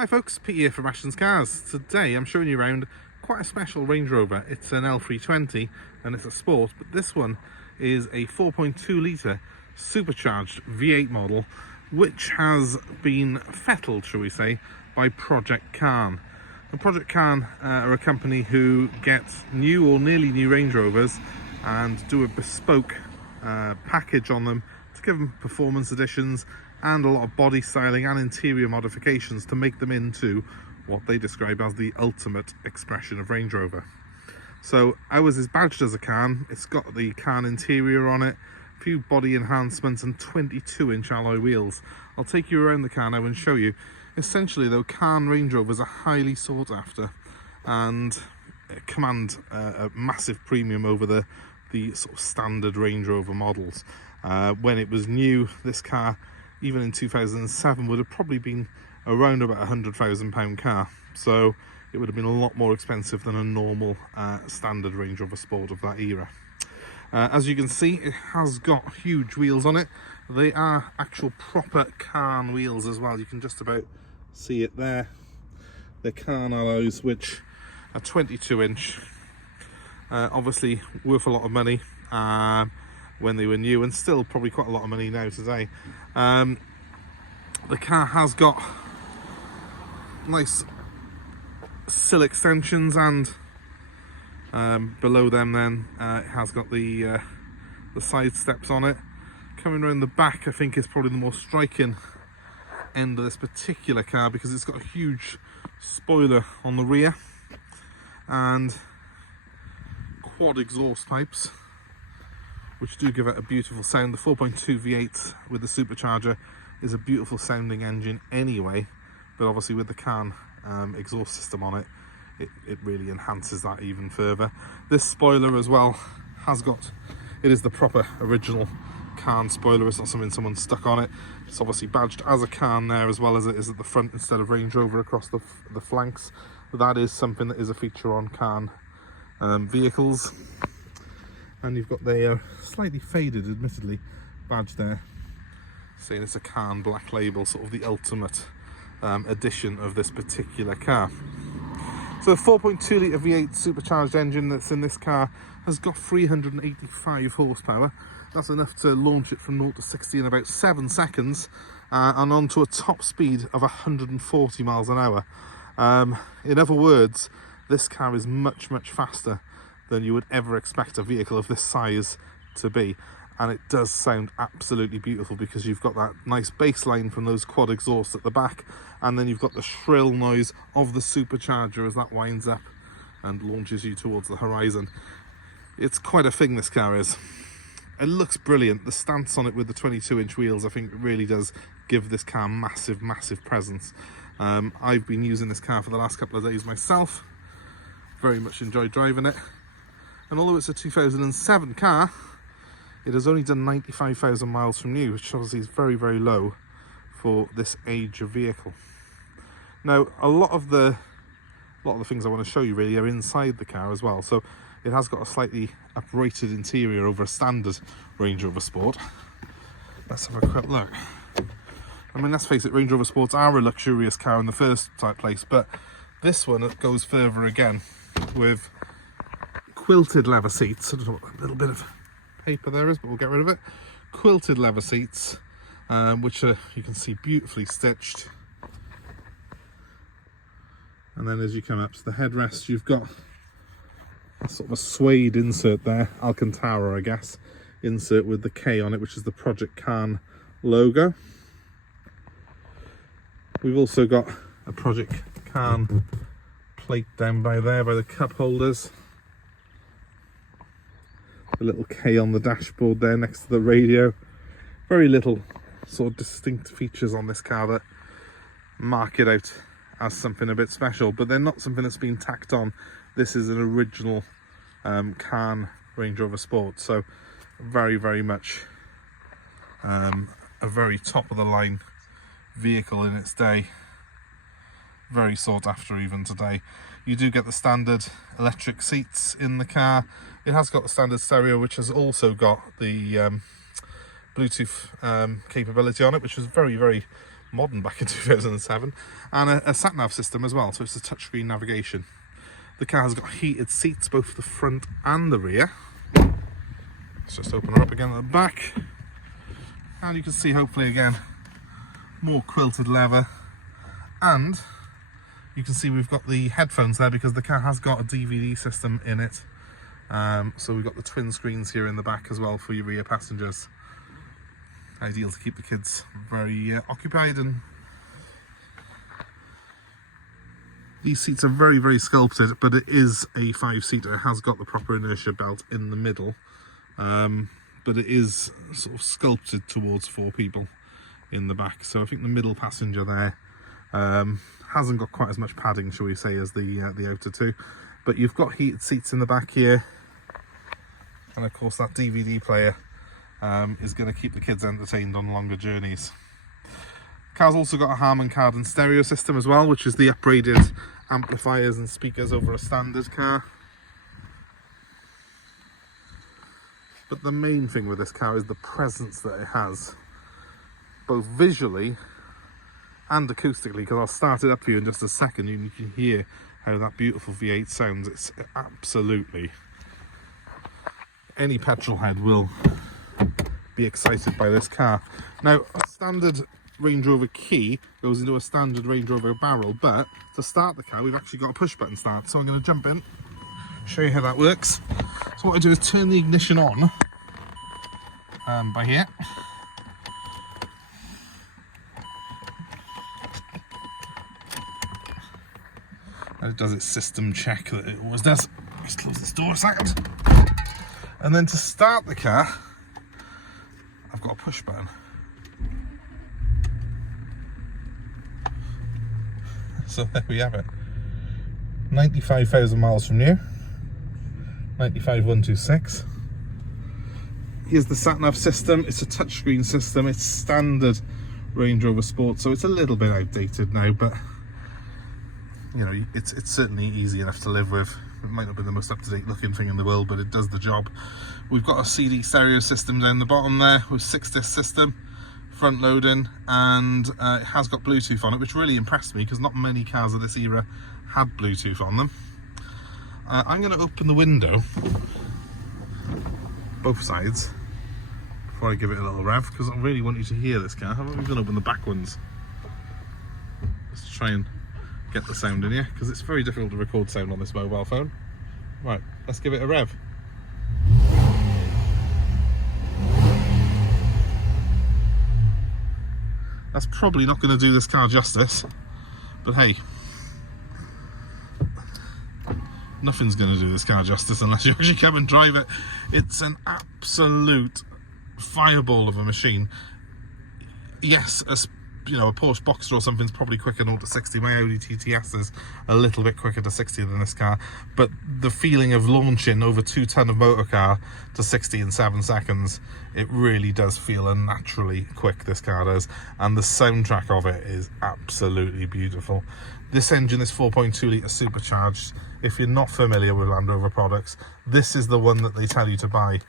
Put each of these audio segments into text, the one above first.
Hi folks, Pete here from Ashton's Cars. Today I'm showing you around quite a special Range Rover. It's an L320 and it's a Sport, but this one is a 4.2 litre supercharged V8 model, which has been fettled, shall we say, by PROJECT KAHN. And PROJECT KAHN are a company who get new or nearly new Range Rovers and do a bespoke package on them to give them performance additions and a lot of body styling and interior modifications to make them into what they describe as the ultimate expression of Range Rover. So ours is badged as a KAHN. It's got the KAHN interior on it, a few body enhancements and 22-inch alloy wheels. I'll take you around the car now and show you. Essentially though, KAHN Range Rovers are highly sought after and command a massive premium over the sort of standard Range Rover models. When it was new, this car, even in 2007, would have probably been around about £100,000 car. So it would have been a lot more expensive than a normal standard Range Rover Sport of that era. As you can see, it has got huge wheels on it. They are actual proper KAHN wheels as well. You can just about see it there. They're KAHN alloys, which are 22-inch. Obviously worth a lot of money when they were new, and still probably quite a lot of money now today. The car has got nice sill extensions, and below them then it has got the side steps on it. Coming around the back, I think is probably the more striking end of this particular car, because it's got a huge spoiler on the rear and quad exhaust pipes, which do give it a beautiful sound. The 4.2 V8 with the supercharger is a beautiful sounding engine anyway, but obviously with the KAHN exhaust system on it, it really enhances that even further. This spoiler as well has got, it is the proper original KAHN spoiler. It's not something someone stuck on it. It's obviously badged as a KAHN there, as well as it is at the front instead of Range Rover across the flanks. That is something that is a feature on KAHN vehicles. And you've got the slightly faded, admittedly, badge there, saying it's a KAHN black label, sort of the ultimate edition of this particular car. So a 4.2 litre V8 supercharged engine that's in this car has got 385 horsepower. That's enough to launch it from 0 to 60 in about 7 seconds and onto a top speed of 140 miles an hour. In other words, this car is much faster than you would ever expect a vehicle of this size to be, and it does sound absolutely beautiful, because you've got that nice bass line from those quad exhausts at the back, and then you've got the shrill noise of the supercharger as that winds up and launches you towards the horizon. It's quite a thing, this car is. It looks brilliant. The stance on it with the 22-inch wheels, I think, really does give this car massive presence. I've been using this car for the last couple of days myself. Very much enjoyed driving it. And although it's a 2007 car, it has only done 95,000 miles from new, which obviously is very low for this age of vehicle. Now, a lot of the things I want to show you really are inside the car as well. So it has got a slightly uprated interior over a standard Range Rover Sport. Let's have a quick look. I mean, let's face it, Range Rover Sports are a luxurious car in the first place, but this one goes further again with quilted leather seats. I don't know what a little bit of paper there is, but we'll get rid of it. Quilted leather seats, which are, you can see, beautifully stitched. And then as you come up to the headrest, you've got a sort of a suede insert there, alcantara, I guess, insert with the K on it, which is the PROJECT KAHN logo. We've also got a PROJECT KAHN plate down by there, by the cup holders. A little K on the dashboard there next to the radio. Very little sort of distinct features on this car that mark it out as something a bit special, but they're not something that's been tacked on. This is an original KAHN Range Rover Sport, so very much a very top of the line vehicle in its day. Very sought after even today. You do get the standard electric seats in the car. It has got the standard stereo, which has also got the Bluetooth capability on it, which was very modern back in 2007, and a sat-nav system as well, so it's a touchscreen navigation. The car has got heated seats, both the front and the rear. Let's just open her up again at the back, and you can see, hopefully again, more quilted leather, and you can see we've got the headphones there because the car has got a DVD system in it. So we've got the twin screens here in the back as well for your rear passengers. Ideal to keep the kids very occupied. And these seats are very, very sculpted, but it is a 5-seater. It has got the proper inertia belt in the middle, but it is sort of sculpted towards 4 people in the back. So I think the middle passenger there hasn't got quite as much padding, shall we say, as the outer two. But you've got heated seats in the back here, and of course that DVD player is going to keep the kids entertained on longer journeys. The car's also got a Harman Kardon stereo system as well, which is the upgraded amplifiers and speakers over a standard car. But the main thing with this car is the presence that it has, both visually and acoustically, because I'll start it up for you in just a second and you can hear how that beautiful V8 sounds. It's absolutely, any petrol head will be excited by this car. Now, a standard Range Rover key goes into a standard Range Rover barrel, but to start the car we've actually got a push button start. So I'm going to jump in, show you how that works. So what I do is turn the ignition on by here. And it does its system check that it always does. Let's close this door a second. And then to start the car, I've got a push button. So there we have it. 95,000 miles from new. 95,126. Here's the sat-nav system. It's a touchscreen system. It's standard Range Rover Sport, so it's a little bit outdated now, but you know, it's certainly easy enough to live with. It might not be the most up-to-date looking thing in the world, but it does the job. We've got a CD stereo system down the bottom there with 6-disc system, front loading, and it has got Bluetooth on it, which really impressed me because not many cars of this era had Bluetooth on them. I'm going to open the window, both sides, before I give it a little rev, because I really want you to hear this car. I haven't even opened the back ones. Let's try and get the sound in here, because it's very difficult to record sound on this mobile phone. Right, let's give it a rev. That's probably not going to do this car justice, but hey, nothing's going to do this car justice unless you actually come and drive it. It's an absolute fireball of a machine. Yes, a Porsche Boxster or something's probably quicker 0 to 60. My Audi TTS is a little bit quicker to 60 than this car, but the feeling of launching over 2 ton of motor car to 60 in 7 seconds, it really does feel unnaturally quick, this car does, and the soundtrack of it is absolutely beautiful. This engine is 4.2 litre supercharged. If you're not familiar with Land Rover products, this is the one that they tell you to buy.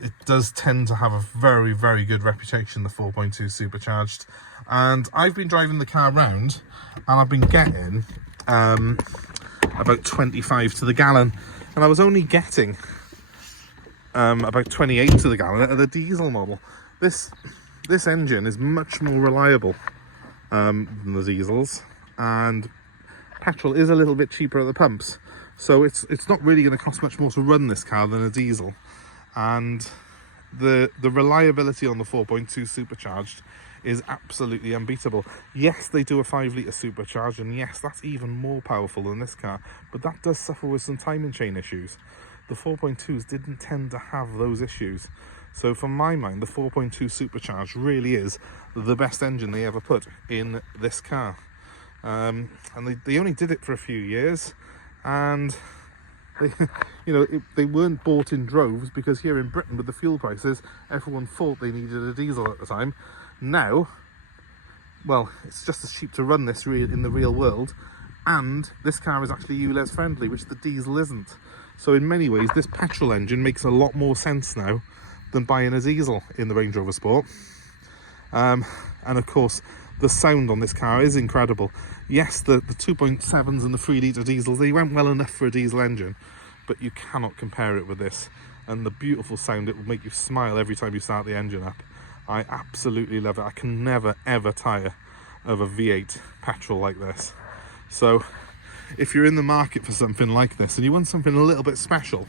It does tend to have a very, very good reputation, the 4.2 supercharged, and I've been driving the car around and I've been getting about 25 to the gallon, and I was only getting about 28 to the gallon at the diesel model. This engine is much more reliable than the diesels, and petrol is a little bit cheaper at the pumps, so it's not really going to cost much more to run this car than a diesel. And the reliability on the 4.2 supercharged is absolutely unbeatable. Yes, they do a 5 litre supercharged, and yes, that's even more powerful than this car, but that does suffer with some timing chain issues. The 4.2s didn't tend to have those issues, so from my mind the 4.2 supercharged really is the best engine they ever put in this car. And they only did it for a few years, and they weren't bought in droves, because here in Britain with the fuel prices, everyone thought they needed a diesel at the time. Now, well, it's just as cheap to run this in the real world, and this car is actually ULEZ friendly, which the diesel isn't. So in many ways this petrol engine makes a lot more sense now than buying a diesel in the Range Rover Sport. And of course the sound on this car is incredible. Yes, the 2.7s and the 3-litre diesels, they went well enough for a diesel engine, but you cannot compare it with this. And the beautiful sound, it will make you smile every time you start the engine up. I absolutely love it. I can never ever tire of a V8 petrol like this. So if you're in the market for something like this and you want something a little bit special,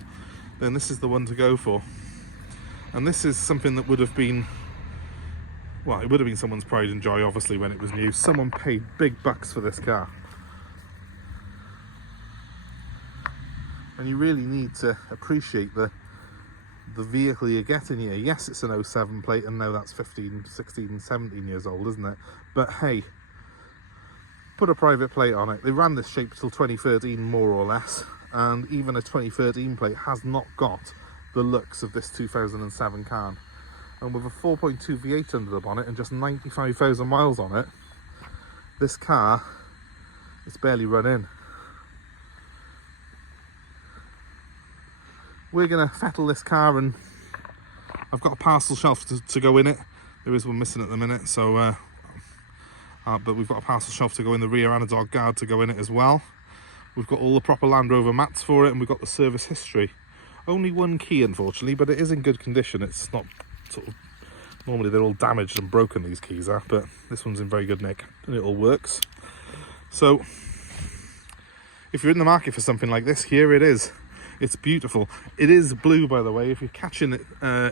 then this is the one to go for. And this is something that would have been, well, it would have been someone's pride and joy, obviously, when it was new. Someone paid big bucks for this car. And you really need to appreciate the vehicle you're getting here. Yes, it's an 07 plate, and now that's 15, 16, 17 years old, isn't it? But hey, put a private plate on it. They ran this shape till 2013, more or less, and even a 2013 plate has not got the looks of this 2007 Kahn. And with a 4.2 V8 under the bonnet and just 95,000 miles on it, this car, it's barely run in. We're going to fettle this car, and I've got a parcel shelf to go in it. There is one missing at the minute, so but we've got a parcel shelf to go in the rear and a dog guard to go in it as well. We've got all the proper Land Rover mats for it, and we've got the service history. Only one key, unfortunately, but it is in good condition. It's not sort of, normally they're all damaged and broken, these keys are, but this one's in very good nick and it all works. So if you're in the market for something like this, here it is. It's beautiful. It is blue, by the way. If you're catching it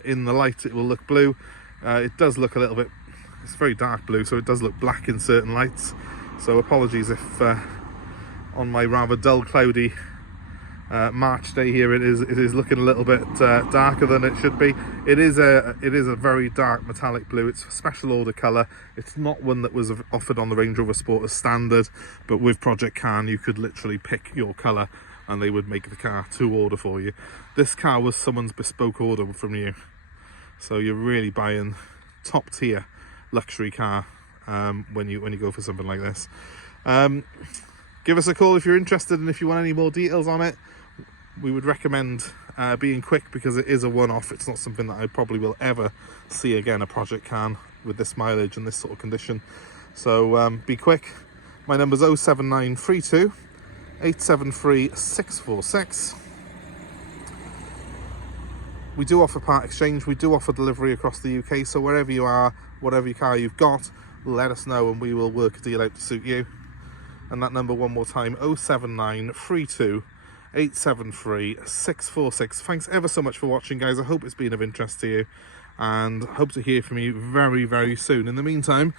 in the light, it will look blue. It does look a little bit, it's very dark blue, so it does look black in certain lights. So apologies if on my rather dull, cloudy March day here it is looking a little bit darker than it should be. It is a very dark metallic blue. It's a special order colour. It's not one that was offered on the Range Rover Sport as standard, but with Project Kahn you could literally pick your colour and they would make the car to order for you. This car was someone's bespoke order from you, so you're really buying top tier luxury car when you go for something like this. Give us a call if you're interested, and if you want any more details on it. We would recommend being quick, because it is a one-off. It's not something that I probably will ever see again, a Project Kahn with this mileage and this sort of condition. So be quick. My number's 07932 873 646. We do offer part exchange. We do offer delivery across the UK. So wherever you are, whatever car you've got, let us know and we will work a deal out to suit you. And that number one more time, 07932 873 646. Thanks ever so much for watching, guys. I hope it's been of interest to you, and hope to hear from you very, very soon. In the meantime,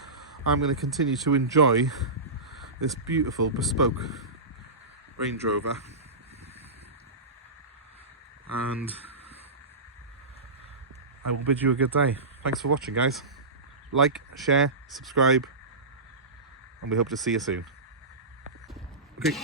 I'm going to continue to enjoy this beautiful bespoke Range Rover, and I will bid you a good day. Thanks for watching, guys. Like, share, subscribe, and we hope to see you soon. Okay.